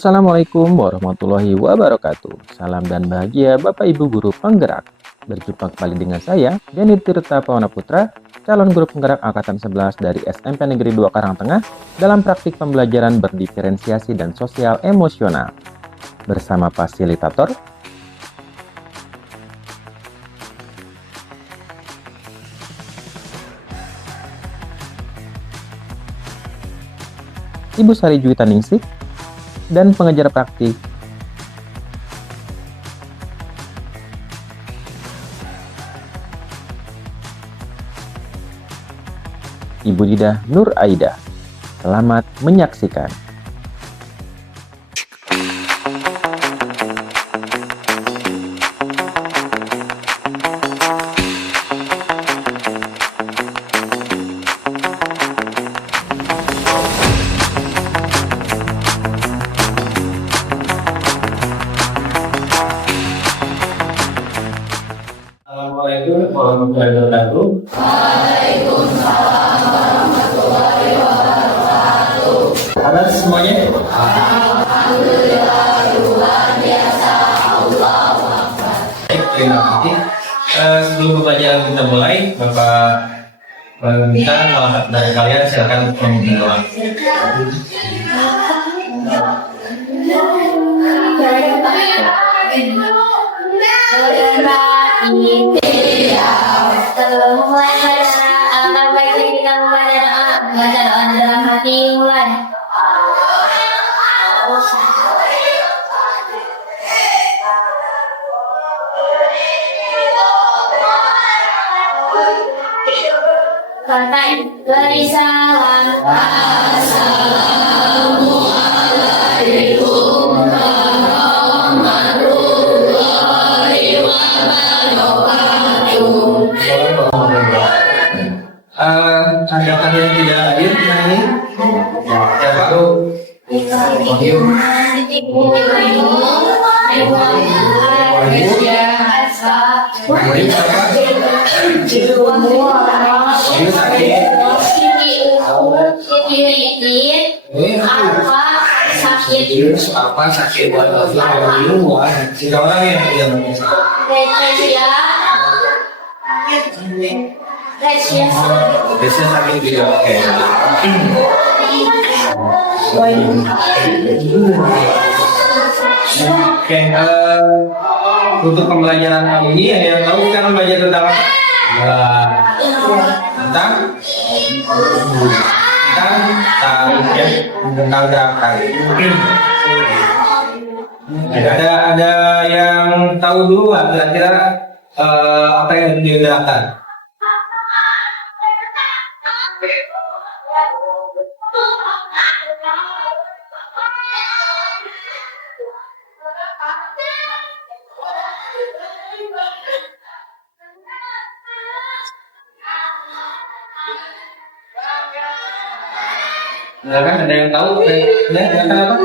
Assalamualaikum warahmatullahi wabarakatuh. Salam dan bahagia Bapak Ibu Guru Penggerak. Berjumpa kembali dengan saya, Denny Tirta Pawana Putra, calon guru penggerak Angkatan 11 dari SMP Negeri 2 Karangtengah dalam praktik pembelajaran berdiferensiasi dan sosial emosional. Bersama fasilitator, Ibu Sari Juwita Ningsih, dan pengajar praktik Ibu Didah Nur Aida. Selamat menyaksikan. Assalamualaikum warahmatullahi wabarakatuh. Waalaikumsalam warahmatullahi wabarakatuh. Halo semuanya. Alhamdulillah luar biasa. Allahu Akbar. Baik, terima kasih. Sebelum pembelajaran kita mulai, Bapak meminta salah satu dari kalian silakan memimpin doa. Beri salam. Assalamualaikum warahmatullahi wabarakatuh. Ada yang tidak hadir hari ini? Siapa? Podium. Apa sakit buat tiga orang yang biasanya sakit juga. Oke, untuk pembelajaran kali ini ada yang tahu sekarang belajar tentang apa? Tentang tari. Ada yang tahu dulu nggak kira-kira apa yang harus digerakkan? Silakan, ada yang tahu? Gerakan apa?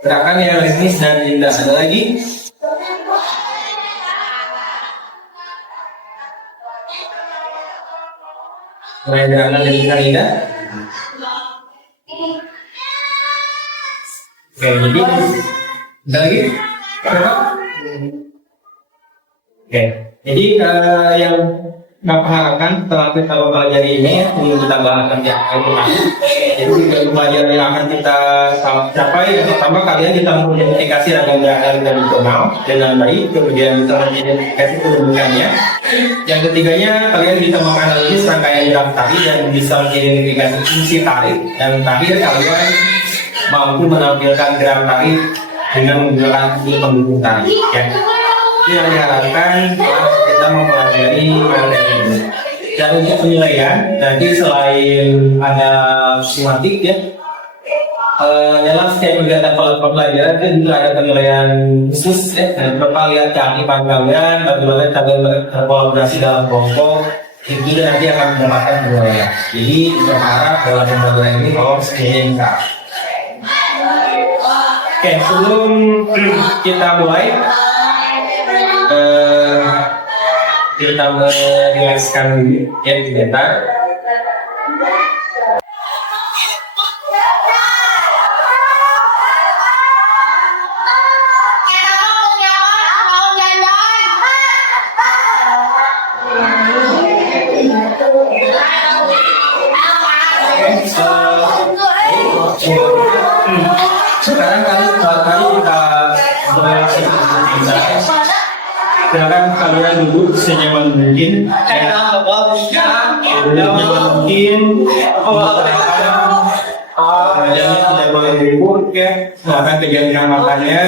Gerakan yang ritmis dan indah. Ada lagi? Gerakan ritmis dan indah. Oke, jadi ada lagi? Apa? Oke, jadi yang Bapak harapkan setelah kita mempelajari ini untuk kita bahas nanti akan jadi pelajaran yang akan kita capai yang pertama kalian bisa mengidentifikasi rangkaian dari jurnal dengan baik, kemudian bisa mengidentifikasi kedudukannya. Yang ketiganya kalian bisa menganalisis rangkaian gerak tari dan bisa mengidentifikasi fungsi tari. Dan terakhir kalian mampu menampilkan gerak tari dengan menggunakan pendukung tari. Ya. Ini yang diharapkan kita mempelajari materi ini. Dan untuk penilaian, nanti selain ada simatik ya, dalam setiap kegiatan pembelajaran itu juga ada penilaian khusus ya. Bapak lihat kearifan kalian, bagaimana cara berkolaborasi dalam kelompok, itu nanti akan mendapatkan penilaian. Jadi berharap dalam pembelajaran ini lolos meningkat. Oke, sebelum kita mulai. Kita meriliskan yang sebentar. Silakan kalian duduk senyaman mungkin. Senyaman mungkin. Jangan tidak boleh ribut ya. Silakan kejadian makannya.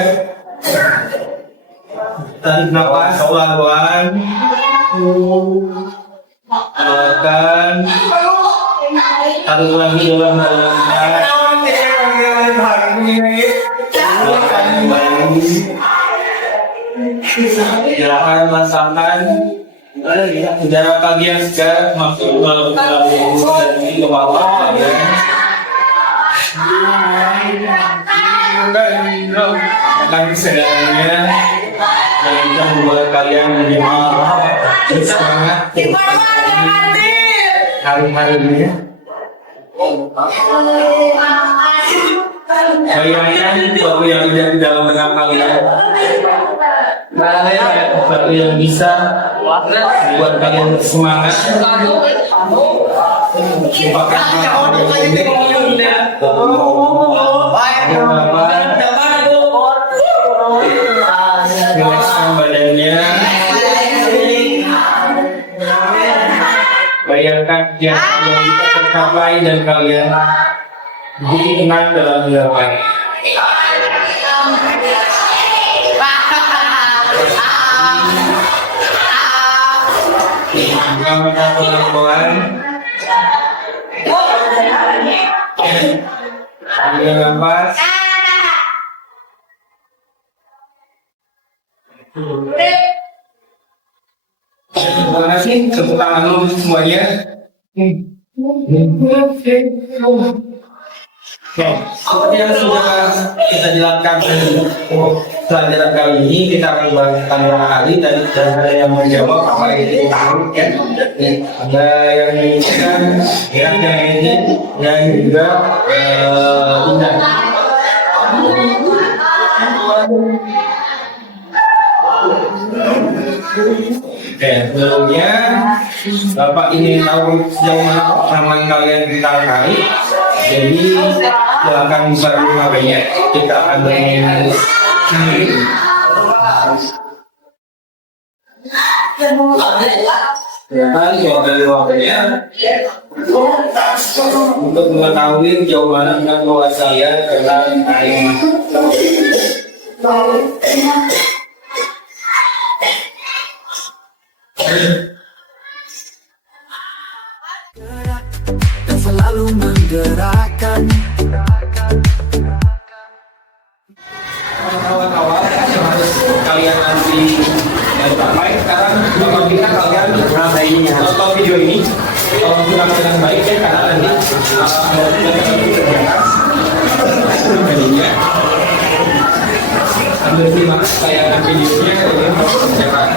Tarik nafas pelan-pelan. Makan. Tarik lagi dalam Jangan rasakan udara kalian juga masuk ke dalam dari ke bawah ya. Makan segalanya dan bisa membuat kalian menjadi semangat hari-harinya. Bayangkan sesuatu yang ada di dalam benak kalian, sesuatu yang bisa buat kalian semangat. Lupakan rilekskan badannya. Bayangkan yang bisa tercapai dan kalian jadi tenang dalam hidupan. Pelan-pelan. Ambil nafas. Terima kasih. Tepuk tangan dulu semuanya. Seperti yang sudah kita jelaskan pelajaran kali ini, kita akan bahas tentang hari dan ada yang menjawab apa yang kita tahu ya. Ada yang menginginkan, yang ini, yang juga tidak. Oke, sebelumnya Bapak ingin tahu sejauh mana pengalaman kalian tentang hari. Jadi silakan buka dulu HP-nya. Kita akan bermain hari. Silakan coba dari HP-nya untuk mengetahui sejauh mana pengetahuan saya tentang hari. Selalu menggerakkan kawan-kawan yang harus kalian nanti capai. Sekarang bapak kita kalian nonton video ini tolong gunakan dengan baik ya, karena nanti ambil simak tayangan videonya ini jangan.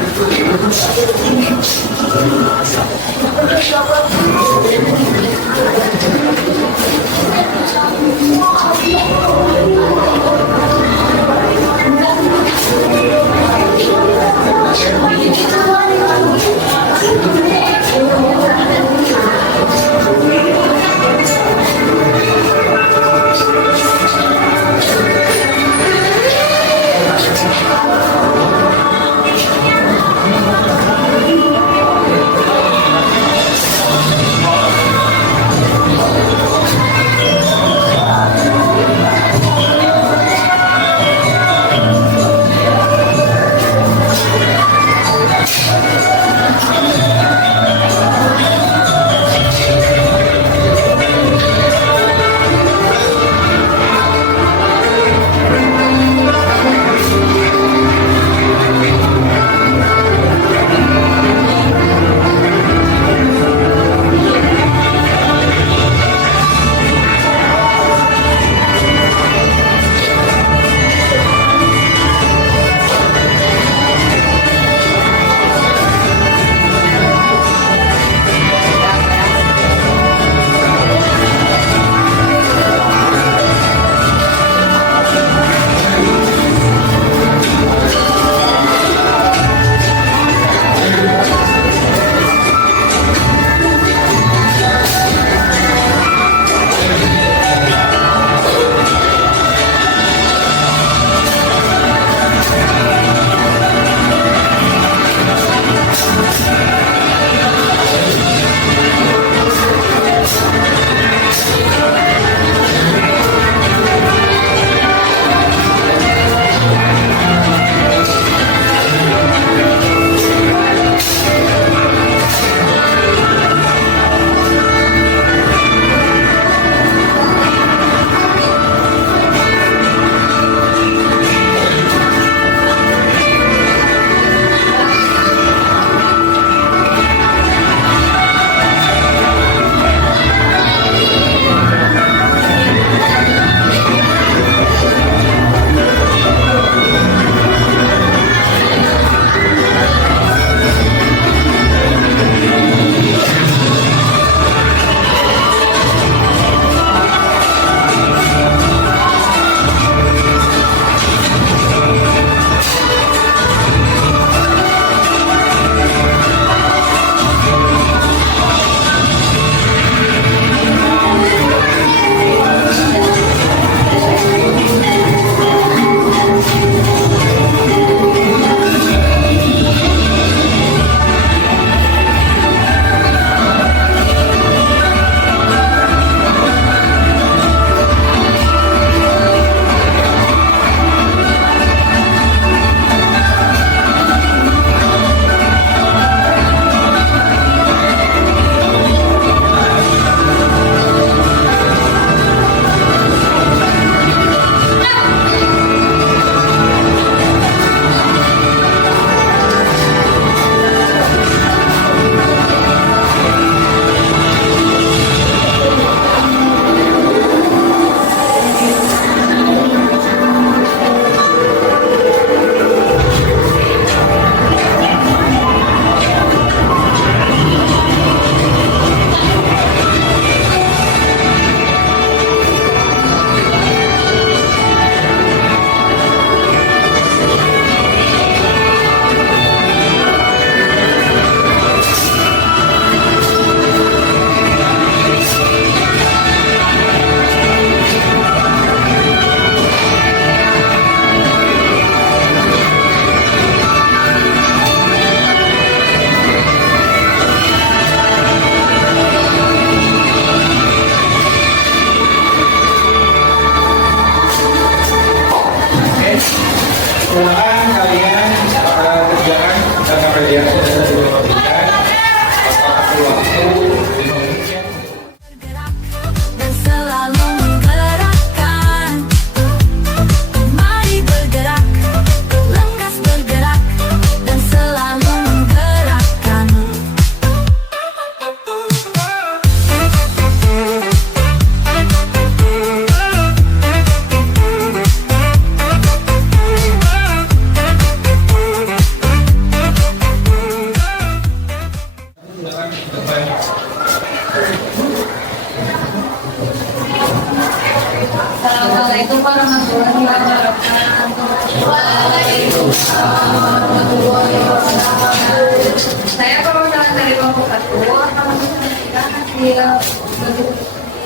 Saya perwakilan dari kelompok 1 akan menyampaikan hasil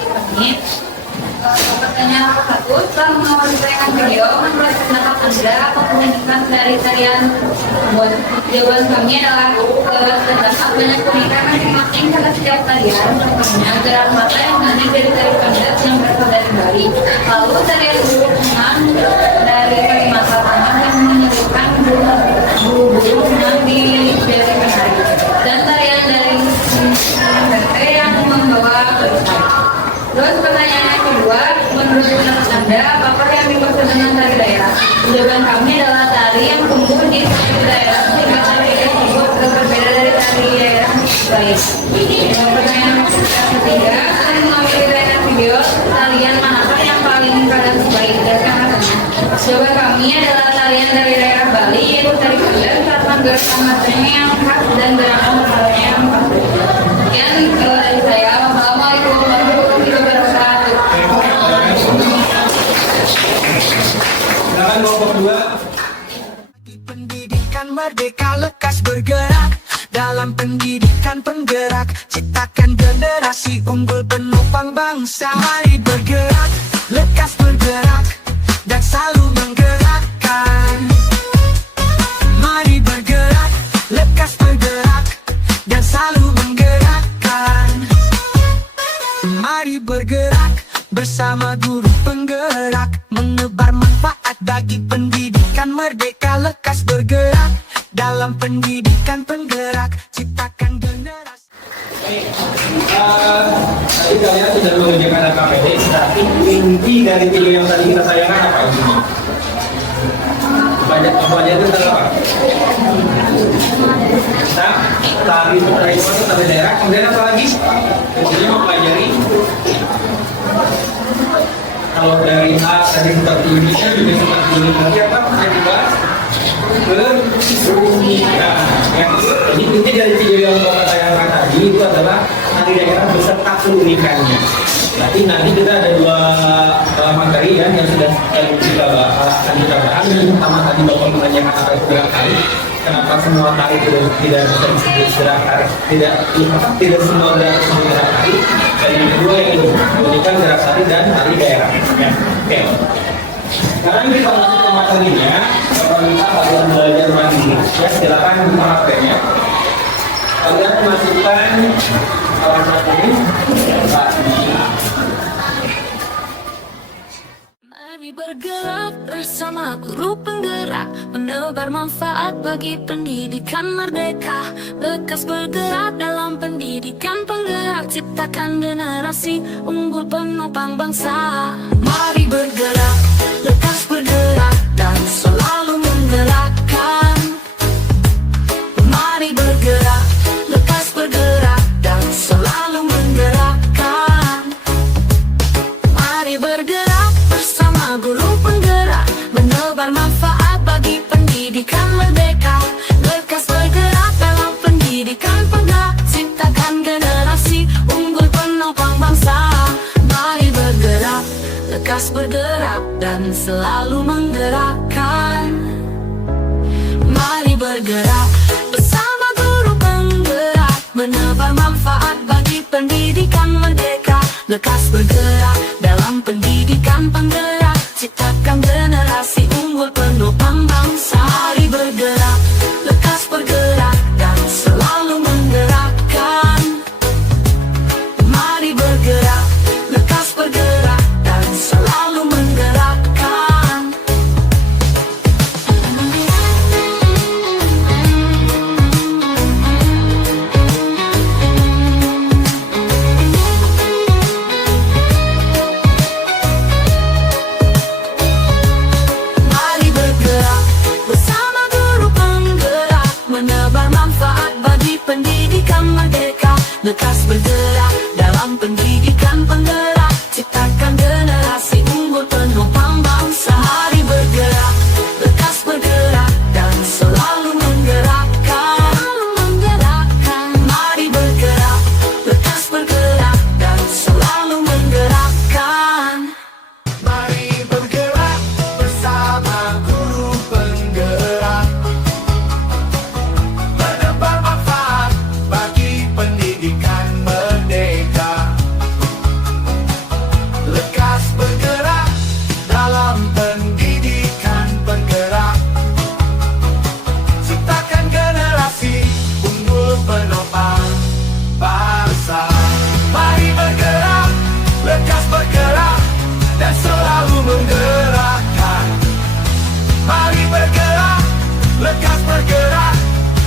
kami. Pertanyaan nomor 1, setelah menyampaikan video menurut pendapat Anda apa keunikan dari tarian tersebut? Jawaban kami adalah terdapat banyak keunikan masing-masing pada setiap tarian. Contohnya gerak mata yang nanti dari tari pandat yang berasal dari Bali. Lalu tarian burung dari Kalimantan Tengah yang menyebutkan bulu-bulu di dari penari. Dan tarian dari Sumber yang membawa bertari. Terus pertanyaan yang kedua, menurut pendapat Anda, apakah yang dimaksud dengan tari daerah? Jawaban kami adalah tari yang tumbuh di suatu daerah sehingga tari tersebut berbeda dari tari daerah lain. Pertanyaan yang ketiga, selain mengambil daerah video, tarian manakah yang paling kalian sukai dan kenapa? Jawaban kami adalah tarian dari daerah Bali, yaitu tari pandat karena gerakan matanya yang khas dan gerakan kepalanya yang khas. Sekian dari saya. Wassalamualaikum warahmatullahi wabarakatuh. Silakan kelompok 2. Pendidikan merdeka lekas bergerak. Dalam pendidikan penggerak, ciptakan generasi unggul penopang bangsa. Mari bergerak, lekas bergerak, dan selalu menggerakkan. Mari bergerak, lekas bergerak, dan selalu menggerakkan. Mari bergerak bersama guru penggerak, menebar manfaat bagi pendidikan merdeka lekas bergerak. Dalam pendidikan penggerak, ciptakan generasi. Tadi kalian sudah mengerjakan AKPD, tapi inti dari video yang tadi kita sayangkan apa intinya? Banyak apa itu tentang apa? Nah, tari tradisional tari daerah, kemudian apa lagi? Kemudian mempelajari. Kalau dari A tadi seperti Indonesia juga seperti ini. Nanti apa yang dibahas? Keunikan. Jadi inti dari video yang bapak tayangkan tadi itu adalah tari daerah beserta keunikannya. Nanti kita ada dua materi yang sudah kita bahas. Yang pertama tadi bapak menanyakan apa itu gerak tari. Kenapa semua tari tidak bisa disebut gerak tari? Tidak semua gerak disebut gerak tari. Dan yang kedua yang itu keunikan gerak tari dan tari daerah. Ya. Oke. Sekarang kita masuk ke materinya. Bapak minta kalian belajar mandiri. Ya, silakan buka HP-nya. Kalian masukkan salah satu ini. Mari bergerak bersama guru penggerak, menebar manfaat bagi pendidikan merdeka. Lekas bergerak dalam pendidikan penggerak, ciptakan generasi unggul penopang bangsa. Mari bergerak, lekas bergerak, dan selalu menggerakkan. Mari bergerak, lekas bergerak, dan selalu menggerakkan. Mari bergerak bersama guru penggerak, menebar manfaat bagi pendidikan merdeka. Lekas bergerak dalam pendidikan penggerak, ciptakan generasi unggul penopang bangsa. Mari bergerak, lekas bergerak, dan selalu menggerakkan. Mari bergerak bersama guru penggerak, menebar manfaat bagi pendidikan merdeka. Lekas bergerak dalam pendidikan penggerak, ciptakan generasi unggul penopang bangsa. Mari bergerak, lekas bergerak, dan selalu menggerakkan. Mari bergerak, lekas bergerak, dan selalu menggerakkan.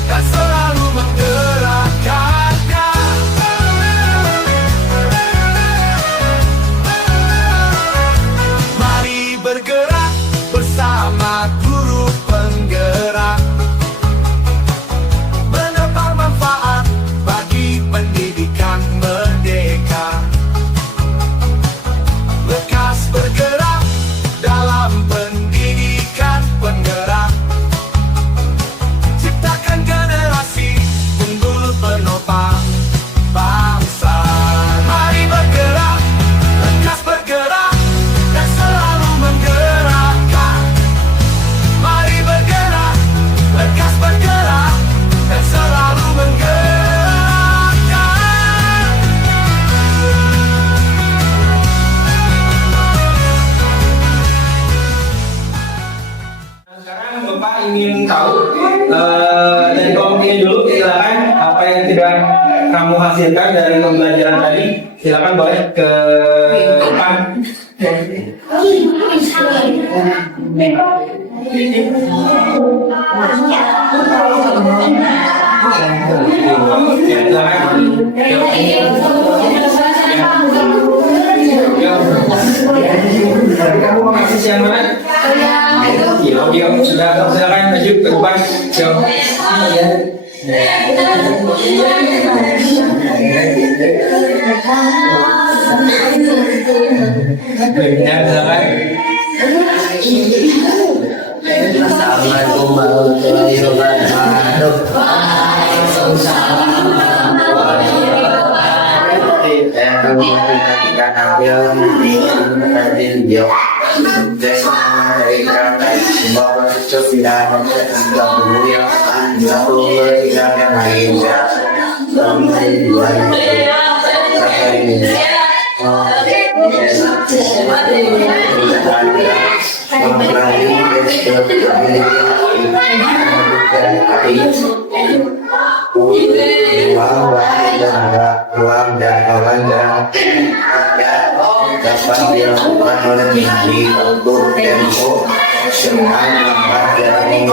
dan selalu menggerakkan. Mari bergerak bersama guru penggerak, menebar manfaat bagi pendidikan merdeka. Lekas bergerak dalam pendidikan penggerak, ciptakan generasi unggul penopang bangsa. Mari bergerak, lekas bergerak, dan selalu menggerakkan. Mari bergerak, lekas bergerak, dan selalu menggerakkan. Sekarang Bapak ingin tahu dari kelompok ini dulu, silakan apa yang sudah kamu hasilkan dari pembelajaran tadi, silakan boleh ke depan. Ya, silakan. Kamu mau kasih yang mana? Audio, sudah silakan maju ke depan. Assalamualaikum warahmatullahi wabarakatuh. Ruang dan kawanan dapat dilakukan oleh diri untuk tempo dengan mempelajari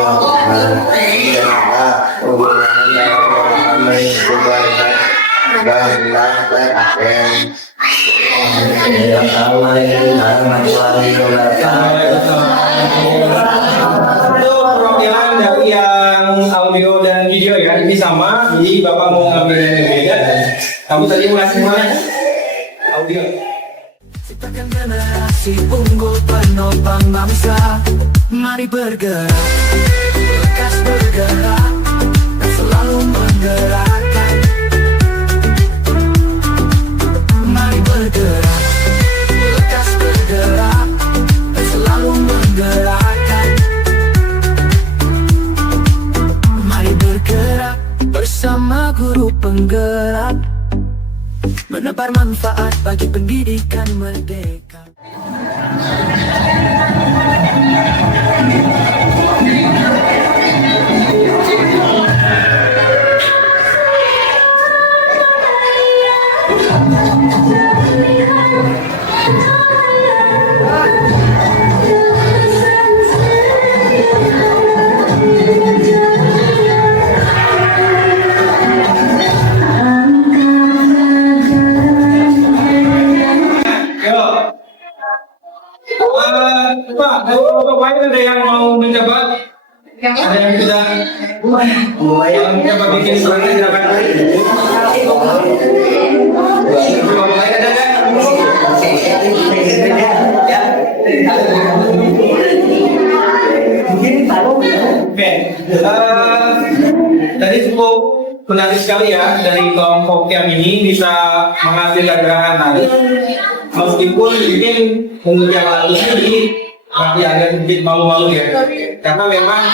Perwakilan dari yang audio dan video ya, ini sama, jadi Bapak mau ngambil yang beda. Kamu tadi mau ngasih mana? Audio. Ciptakan generasi unggul penopang bangsa. Mari bergerak, lekas bergerak, dan selalu menggerakkan. Mari bergerak, lekas bergerak, dan selalu menggerakkan. Mari bergerak bersama guru penggerak, menebar manfaat bagi pendidikan merdeka. Pak, ada yang mau mencoba? Ada yang bisa mencoba bikin suara silakan. Tadi cukup menarik sekali ya, dari kelompok yang ini bisa menghasilkan gerakan tadi. Meskipun mungkin untuk yang lalu ini masih agak sedikit malu-malu ya, karena memang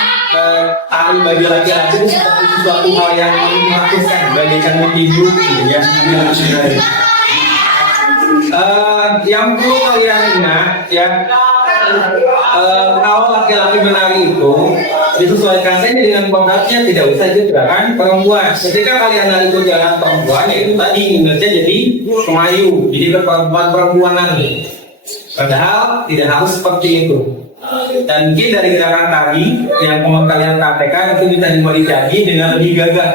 tari bagi laki-laki seperti sesuatu hal yang menakutkan bagaikan mimpi gitu ya. Yang perlu kalian ingat ya, kalau laki-laki menari itu disesuaikan saja dengan kodratnya, tidak usah itu gerakan perempuan. Ketika kalian nari itu gerakan perempuan, itu tadi ingatnya jadi Melayu, jadi perempuan-perempuan nanti. Padahal tidak harus seperti itu. Dan mungkin dari gerakan tadi yang mau kalian praktekkan itu bisa dimodifikasi dengan lebih gagah.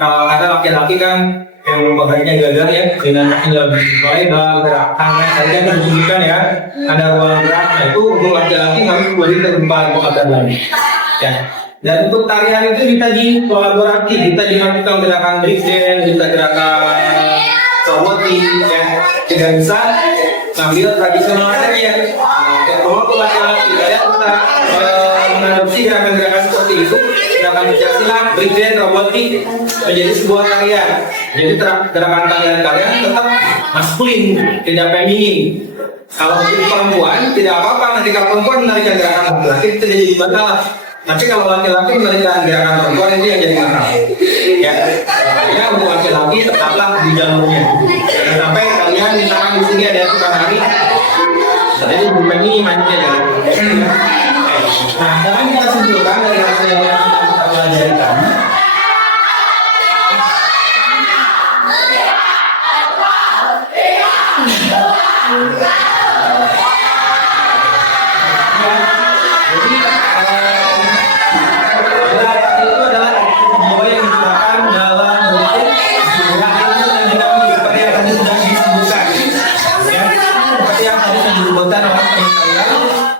Kalau kata laki-laki kan yang badannya gagah ya, dengan lebih lebar gerakan tadi kan menunjukkan ya ada ruang gerak. Nah itu untuk laki-laki harus lebih terbuka agak lagi. Ya. Dan untuk tarian itu bisa dikolaborasi, bisa dilakukan gerakan breakdance, bisa gerakan robotik, ya. Tidak bisa ngambil tradisional saja. Kalau laki-laki kalian bisa mengadopsi gerakan-gerakan seperti itu, gerakan pencaksilat, breakdance, robotik menjadi sebuah tarian. Jadi gerakan tarian kalian tetap maskulin, tidak feminin. Kalau untuk perempuan tidak apa-apa, ketika perempuan menarikan gerakan laki-laki itu jadi masalah. Tapi kalau laki-laki menarikan gerakan perempuan itu yang jadi masalah. Ya, untuk laki-laki tetaplah di jalurnya. Jangan sampai kalian misalkan di sini ada tukang hari, jadi bukan ini mainnya jangan. Nah, sekarang kita simpulkan dari hasil yang kita pelajari tadi.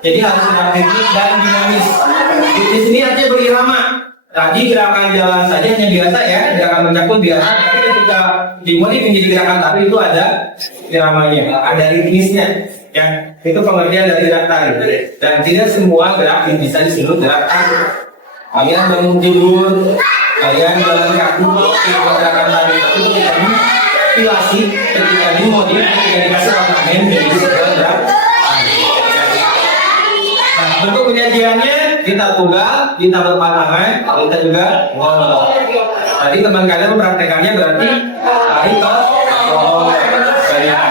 Jadi harus dinamis dan dinamis. Di sini artinya berirama. Tadi gerakan jalan saja hanya biasa ya, gerakan mencakut biasa. Tapi ketika dimulai menjadi gerakan tari itu ada iramanya, ada ritmisnya. Ya, itu pengertian dari gerak tari. Dan tidak semua gerak bisa disebut gerak tari. Kalian bangun tidur, kalian jalan kaki, gerakan tari itu kita pilasi ketika dimodif, ketika dikasih ornamen menjadi sebuah gerak. Bentuk penyajiannya kita tunggal, kita berpasangan, kita juga ngomong. Tadi teman kalian mempraktekannya berarti tari ke banyak.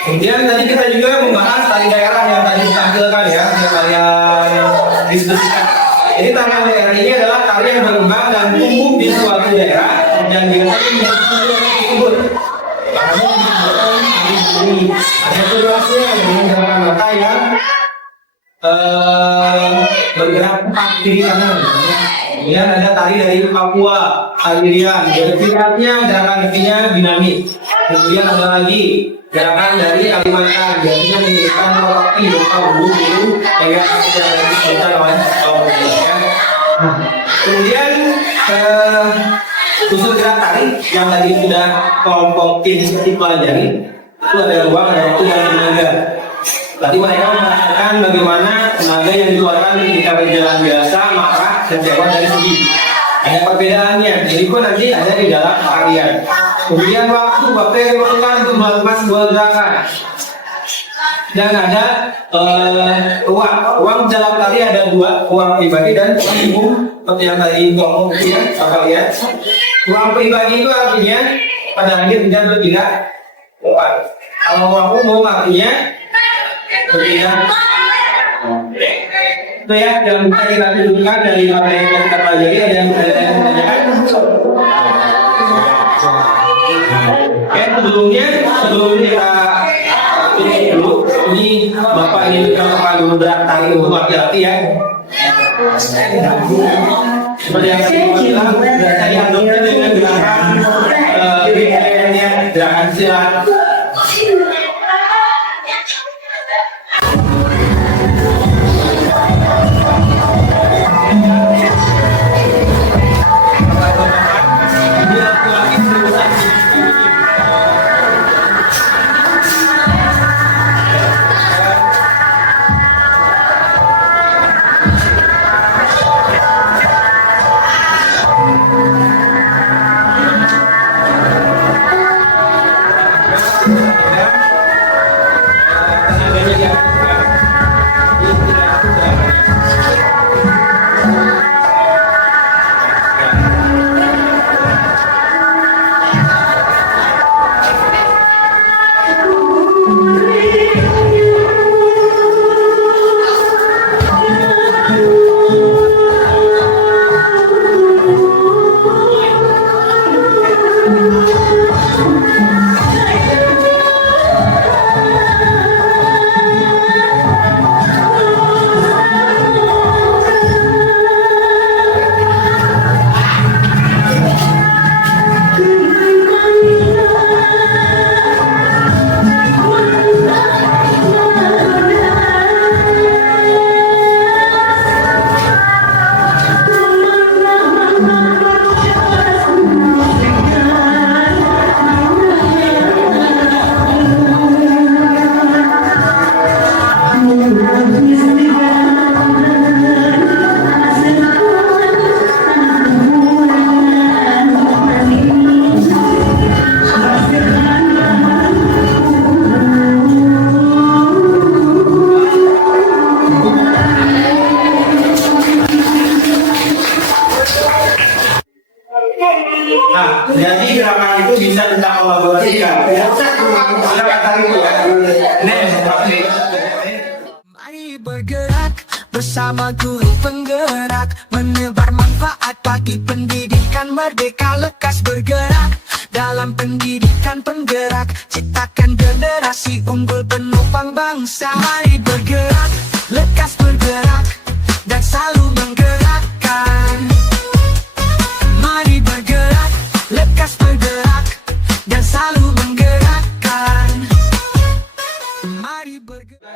Kemudian tadi kita juga membahas tari daerah yang tadi ditampilkan ya, yang kalian diskusikan. Jadi tarian daerah ini adalah tari yang berkembang dan tumbuh di suatu daerah dan biasanya disebut. Ada durasinya dengan gerakan mata yang bergerak empat kiri kanan. Kemudian ada tari dari Papua, Alirian. Gerakannya gerakan kakinya dinamis. Kemudian ada lagi gerakan dari Kalimantan. Biasanya menunjukkan kaki berupa bulu-bulu yang tidak disebutkan oleh kemudian usul gerak tari yang tadi sudah kelompok tim seperti pelajari itu ada ruang, ada waktu dan tenaga. Tadi mereka mengatakan bagaimana tenaga yang dikeluarkan ketika berjalan biasa maka kecewa dari segi. Ada perbedaannya, jadi pun nanti ada di dalam tarian. Kemudian waktu yang diperlukan untuk melakukan sebuah gerakan. Dan ada uang dalam tari ada dua, uang pribadi dan uang umum. Seperti yang tadi ngomong ya, apa lihat. Uang pribadi itu artinya pada akhir tidak bertindak uang. Kalau uang umum artinya bertindak. Itu ya yang bisa kita tunjukkan dari materi yang kita pelajari. Ada yang menanyakan? Oke, sebelumnya kita ini dulu, ini Bapak ini kita dulu tari untuk laki-laki ya. Seperti yang saya bilang, saya diadopsi dengan gerakan gerakan silat. gerakan itu bisa kita kolaborasikan. Silakan tarik ya. Mari bergerak bersama guru penggerak, menebar manfaat bagi pendidikan merdeka. Lekas bergerak dalam pendidikan penggerak, ciptakan generasi unggul penopang bangsa. Mari bergerak, lekas bergerak dan selalu menggerakkan. Mari bergerak, lekas bergerak dan selalu menggerakkan. Mari bergerak.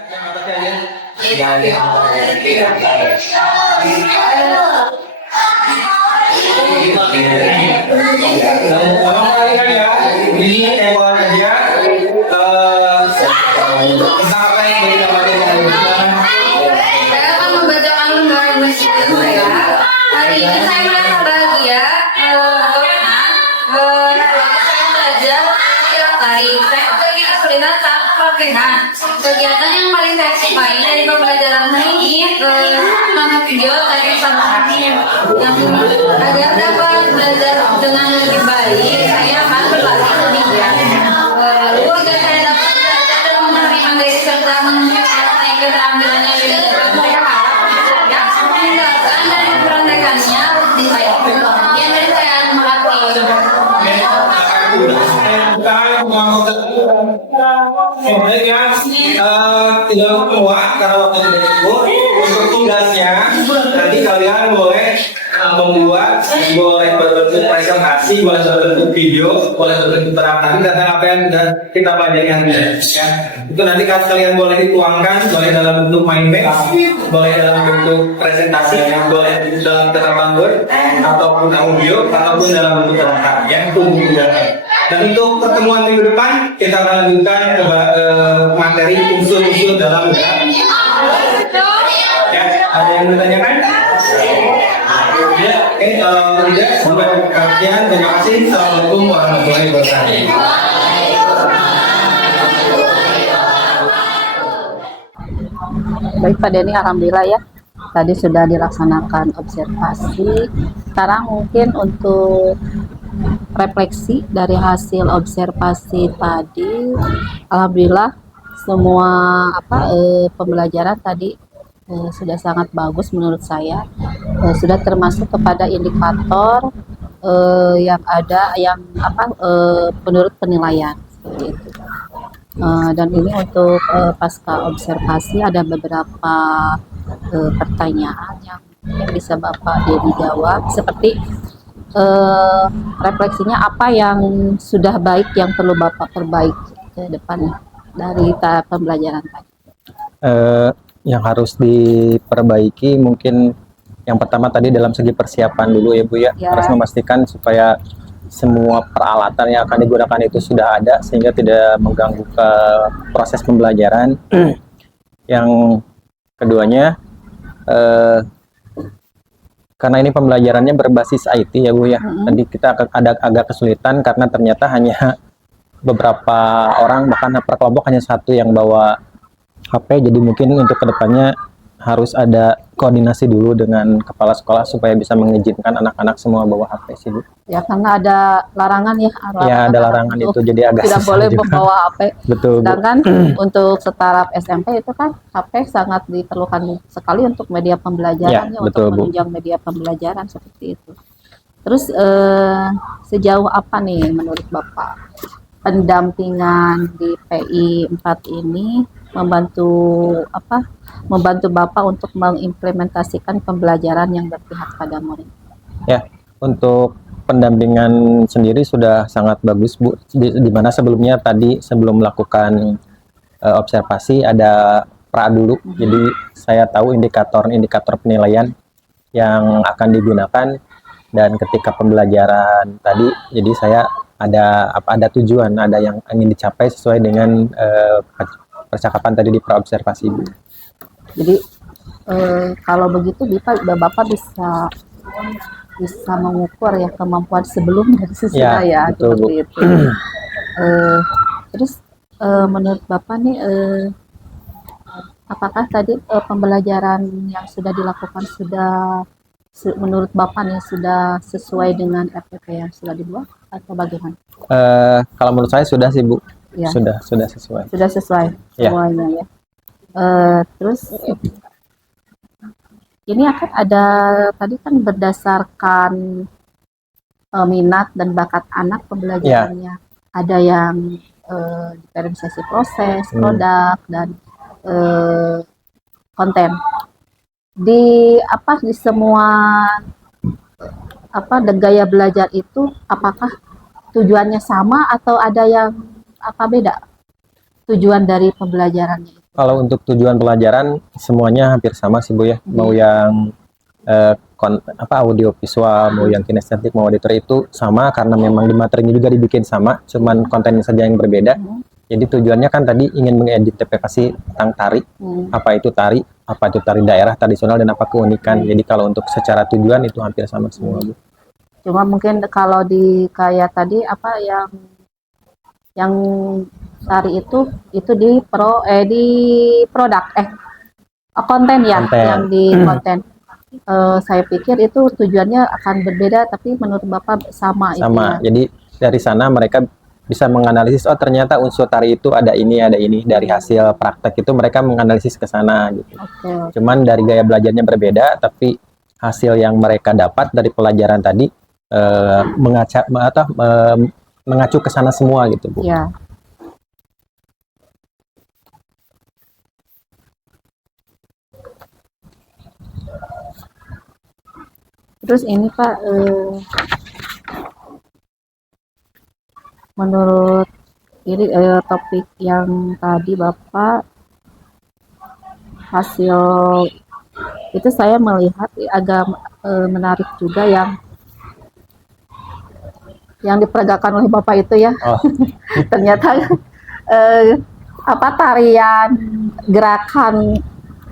Ini evaluasi aja. Tentang apa yang kita baca. Saya akan membacakan lembar musik saya. Hari ini saya merasa bahagia karena saya belajar tiap hari. Saya bagi kesulitan saat pelatihan. Kegiatan yang paling saya sukai dari pembelajaran hari ini menonton video dari sama yang agar dapat belajar dengan lebih baik. Saya akan berlatih lebih giat. Lalu agar saya dapat belajar dan menerima diri serta mencapai keterampilannya dengan saya harap ya meninggalkan dan mempraktekannya di saya. Yang dari saya Baik ya, tidak keluar karena waktu tidak cukup. Untuk tugasnya, nanti kalian boleh membuat, boleh berbentuk presentasi, boleh berbentuk video, boleh berbentuk terang nanti tentang apa yang sudah kita pelajari nanti. Ya, itu nanti kalian boleh dituangkan, boleh dalam bentuk mind map, boleh dalam bentuk presentasi, yang boleh dalam catatan Word ataupun audio, ataupun dalam bentuk terang. Ya, tunggu juga. Dan untuk pertemuan minggu depan kita akan lanjutkan ke materi unsur-unsur dalam gerak. Ya, ada yang bertanyakan? Ya, oke, kalau tidak sampai sekian. Terima kasih. Assalamualaikum warahmatullahi wabarakatuh. Baik Pak Denny, alhamdulillah ya. Tadi sudah dilaksanakan observasi. Sekarang mungkin untuk refleksi dari hasil observasi tadi, alhamdulillah semua pembelajaran tadi sudah sangat bagus menurut saya. Sudah termasuk kepada indikator yang ada yang menurut penilaian seperti itu. Dan ini untuk pasca observasi ada beberapa pertanyaan yang bisa Bapak Denny jawab, seperti refleksinya apa yang sudah baik yang perlu Bapak perbaiki ke depannya dari tahap pembelajaran tadi. Yang harus diperbaiki mungkin yang pertama tadi dalam segi persiapan dulu ya Bu ya. Harus memastikan supaya semua peralatan yang akan digunakan itu sudah ada sehingga tidak mengganggu ke proses pembelajaran. Yang keduanya karena ini pembelajarannya berbasis IT ya Bu ya. Tadi kita ada agak kesulitan karena ternyata hanya beberapa orang, bahkan per kelompok hanya satu yang bawa HP. Jadi mungkin untuk kedepannya harus ada koordinasi dulu dengan kepala sekolah supaya bisa mengizinkan anak-anak semua bawa HP sih Bu. Ya karena ada larangan ya. Ya ada larangan itu, jadi agak tidak boleh juga membawa HP. Betul. Sedangkan untuk setaraf SMP itu kan HP sangat diperlukan sekali untuk media pembelajaran ya, betul, untuk menunjang media pembelajaran seperti itu. Terus sejauh apa nih menurut Bapak pendampingan di PI 4 ini membantu Bapak untuk mengimplementasikan pembelajaran yang berpihak pada murid? Ya, untuk pendampingan sendiri sudah sangat bagus Bu, di mana sebelumnya tadi sebelum melakukan observasi ada pra dulu. Jadi saya tahu indikator penilaian yang akan digunakan, dan ketika pembelajaran tadi jadi saya ada tujuan, ada yang ingin dicapai sesuai dengan percakapan tadi di pra observasi Bu. Jadi kalau begitu Bapak bisa mengukur ya kemampuan sebelum dan sesudah ya betul, seperti itu. Terus menurut Bapak nih apakah tadi pembelajaran yang sudah dilakukan sudah menurut Bapak nih sudah sesuai dengan RPP yang sudah dibuat atau bagaimana? Kalau menurut saya sudah sih Bu, Ya, sudah sesuai. sudah sesuai Ya. semuanya ya. Terus ini akan ada tadi kan berdasarkan minat dan bakat anak pembelajarannya. Ada yang diferensiasi proses, produk dan konten. Di semua gaya belajar itu apakah tujuannya sama atau ada yang beda tujuan dari pembelajarannya itu? Kalau untuk tujuan pelajaran semuanya hampir sama sih Bu ya. Mau yang audio visual, mau yang kinestetik, mau auditor itu sama karena memang di materinya juga dibikin sama, cuman kontennya saja yang berbeda. Jadi tujuannya kan tadi ingin mengidentifikasi tentang tari, apa itu tari daerah tradisional dan apa keunikan. Jadi kalau untuk secara tujuan itu hampir sama semua Bu. Cuma mungkin kalau di kayak tadi yang tari itu di produk konten ya, Konten. yang di konten. Saya pikir itu tujuannya akan berbeda, tapi menurut Bapak sama itu Sama. ya. Jadi dari sana mereka bisa menganalisis, oh ternyata unsur tari itu ada ini. Dari hasil praktek itu mereka menganalisis ke sana gitu. Oke. Cuman dari gaya belajarnya berbeda, tapi hasil yang mereka dapat dari pelajaran tadi mengacu ke sana semua gitu Bu. Ya. Terus ini Pak, menurut ini topik yang tadi Bapak hasil itu saya melihat agak menarik juga yang diperagakan oleh Bapak itu ya. Oh. Ternyata tarian gerakan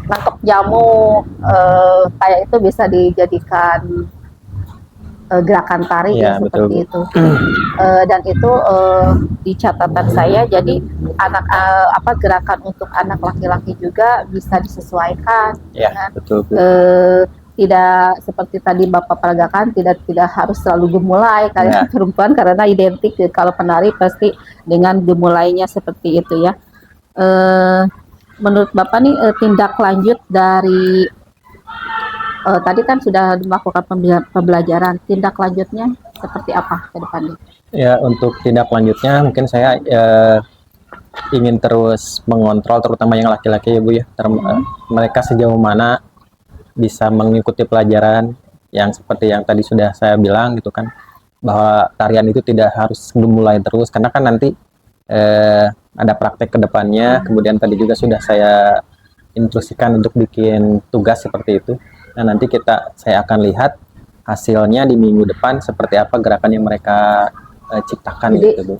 nangkep jamu kayak itu bisa dijadikan gerakan tari Ya, seperti betul. itu. Dan itu di catatan saya, jadi gerakan untuk anak laki-laki juga bisa disesuaikan. Ya, betul. Tidak seperti tadi Bapak peragakan, tidak harus selalu gemulai kayak perempuan, karena identik kalau penari pasti dengan gemulainya seperti itu ya. Menurut Bapak nih tindak lanjut dari tadi kan sudah melakukan pembelajaran, tindak lanjutnya seperti apa ke depannya? Ya, untuk tindak lanjutnya mungkin saya ingin terus mengontrol terutama yang laki-laki ya Bu ya. Mereka sejauh mana bisa mengikuti pelajaran yang seperti yang tadi sudah saya bilang gitu kan, bahwa tarian itu tidak harus dimulai terus karena kan nanti ada praktek ke depannya. Kemudian tadi juga sudah saya instruksikan untuk bikin tugas seperti itu. Nah, nanti saya akan lihat hasilnya di minggu depan seperti apa gerakan yang mereka ciptakan. Jadi, gitu Bu.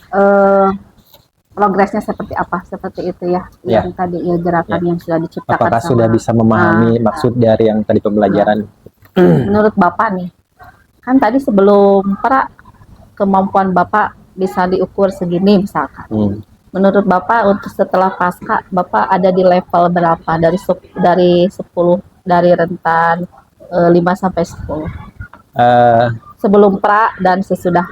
Progresnya seperti apa? Seperti itu ya, yang tadi ya gerakan yang sudah diciptakan. Apakah sudah bisa memahami maksud dari yang tadi pembelajaran? Menurut Bapak nih, kan tadi sebelum kemampuan Bapak bisa diukur segini misalkan. Menurut Bapak untuk setelah pasca, Bapak ada di level berapa dari 10, dari rentan 5 sampai 10? Sebelum pra dan sesudah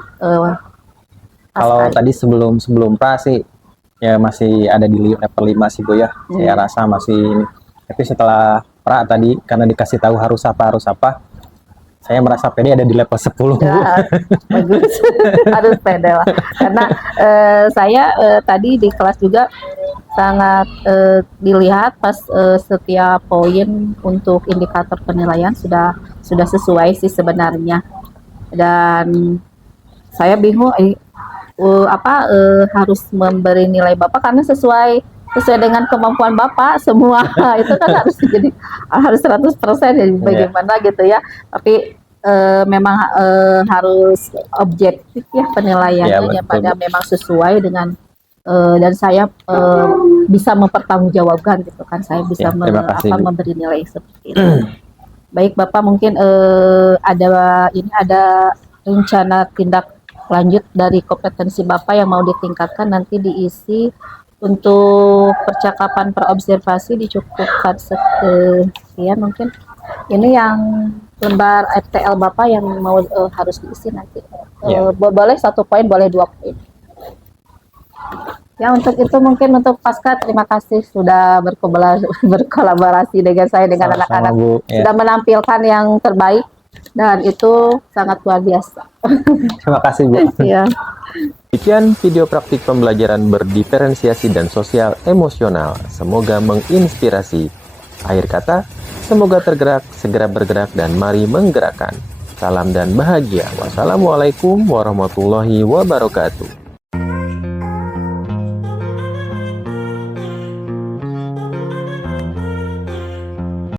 kalau tadi sebelum pra sih ya masih ada di level 5 sih Bu ya. Saya rasa masih ini. Tapi setelah pra tadi karena dikasih tahu harus apa, saya merasa pede ada di level 10. Ya, bagus. Harus pede lah. Karena saya tadi di kelas juga sangat dilihat pas setiap poin untuk indikator penilaian sudah sesuai sih sebenarnya. Dan saya bingung harus memberi nilai Bapak karena sesuai dengan kemampuan Bapak semua itu kan harus 100% jadi bagaimana gitu ya. Tapi memang harus objektif ya penilaiannya pada memang sesuai dengan dan saya bisa mempertanggungjawabkan gitu kan, saya bisa memberi nilai seperti itu. Baik Bapak, mungkin ada rencana tindak lanjut dari kompetensi Bapak yang mau ditingkatkan nanti diisi. Untuk percakapan perobservasi dicukupkan sekian mungkin. Ini yang lembar FTL Bapak yang mau harus diisi nanti. Ya. Boleh 1 poin, boleh 2 poin. Ya, untuk itu mungkin untuk Pasca, terima kasih sudah berkolaborasi dengan saya, dengan Sama-sama, anak-anak. Bu. Ya. Sudah menampilkan yang terbaik, dan itu sangat luar biasa. Terima kasih, Bu. Ya. Demikian video praktik pembelajaran berdiferensiasi dan sosial emosional. Semoga menginspirasi. Akhir kata, semoga tergerak, segera bergerak, dan mari menggerakkan. Salam dan bahagia. Wassalamualaikum warahmatullahi wabarakatuh.